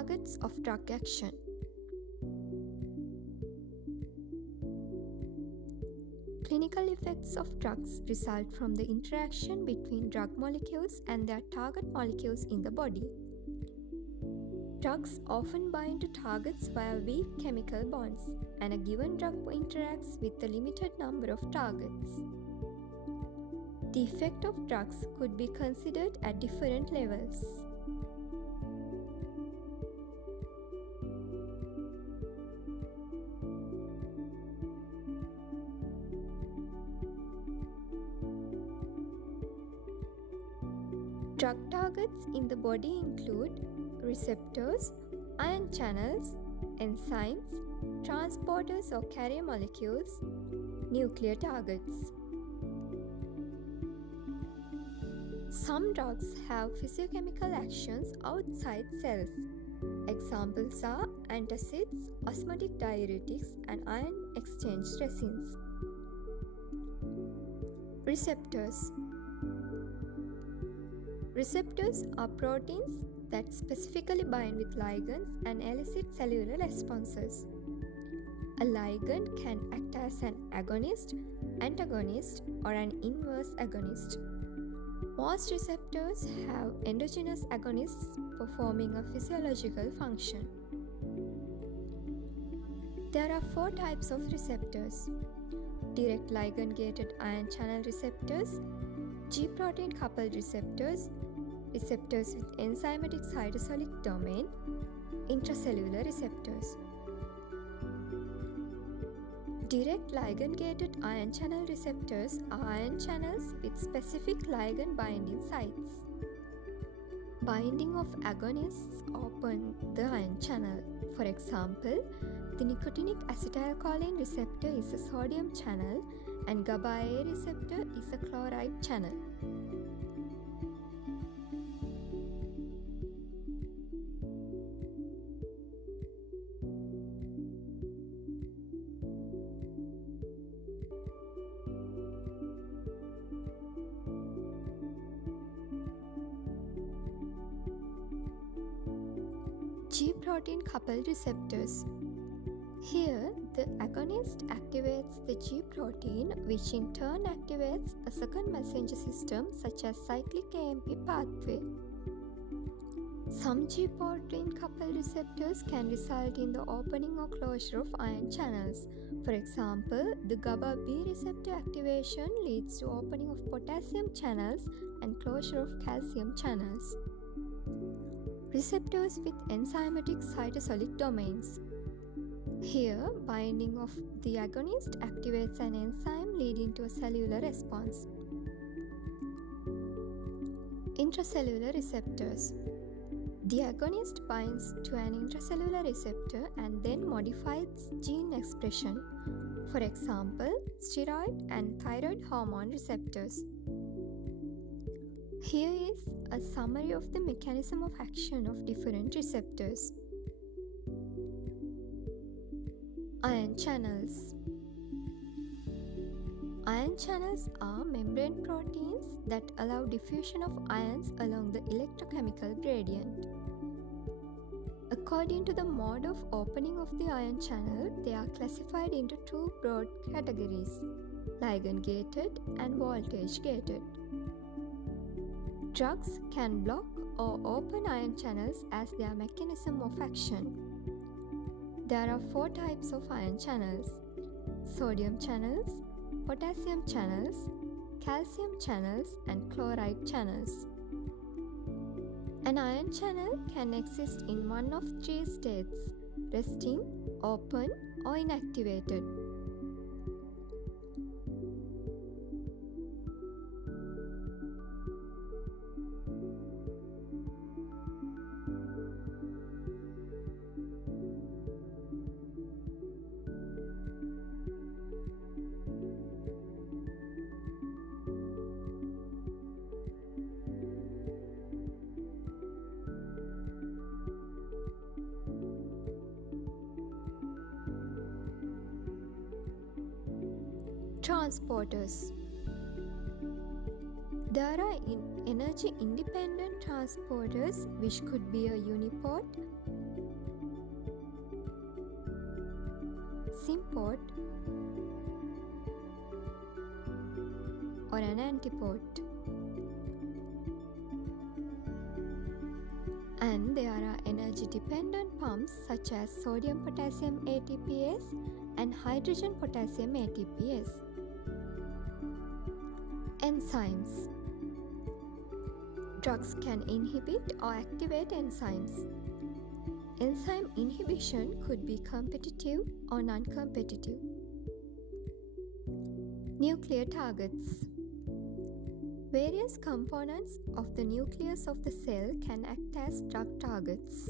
Targets of drug action. Clinical effects of drugs result from the interaction between drug molecules and their target molecules in the body. Drugs often bind to targets via weak chemical bonds, and a given drug interacts with a limited number of targets. The effect of drugs could be considered at different levels. Drug targets in the body include receptors, ion channels, enzymes, transporters or carrier molecules, nuclear targets. Some drugs have physiochemical actions outside cells. Examples are antacids, osmotic diuretics, and ion exchange resins. Receptors. Receptors are proteins that specifically bind with ligands and elicit cellular responses. A ligand can act as an agonist, antagonist, or an inverse agonist. Most receptors have endogenous agonists performing a physiological function. There are 4 types of receptors: direct ligand-gated ion channel receptors, G-protein coupled receptors, receptors with enzymatic cytosolic domain, intracellular receptors. Direct ligand-gated ion channel receptors are ion channels with specific ligand binding sites. Binding of agonists open the ion channel. For example, the nicotinic acetylcholine receptor is a sodium channel and GABA-A receptor is a chloride channel. G-protein coupled receptors. Here, the agonist activates the G-protein, which in turn activates a second messenger system such as cyclic AMP pathway. Some G-protein coupled receptors can result in the opening or closure of ion channels. For example, the GABA-B receptor activation leads to opening of potassium channels and closure of calcium channels. Receptors with enzymatic cytosolic domains. Here, binding of the agonist activates an enzyme leading to a cellular response. Intracellular receptors. The agonist binds to an intracellular receptor and then modifies gene expression. For example, steroid and thyroid hormone receptors. Here is a summary of the mechanism of action of different receptors. Ion channels. Ion channels are membrane proteins that allow diffusion of ions along the electrochemical gradient. According to the mode of opening of the ion channel, they are classified into 2 broad categories: ligand-gated and voltage-gated. Drugs can block or open ion channels as their mechanism of action. There are 4 types of ion channels: sodium channels, potassium channels, calcium channels, and chloride channels. An ion channel can exist in one of 3 states: resting, open, or inactivated. Transporters. There are energy-independent transporters, which could be a uniport, symbiote or an antibody. And there are energy-dependent pumps such as sodium-potassium ATPase and hydrogen-potassium ATPase. Enzymes. Drugs can inhibit or activate enzymes. Enzyme inhibition could be competitive or non-competitive. Nuclear targets. Various components of the nucleus of the cell can act as drug targets.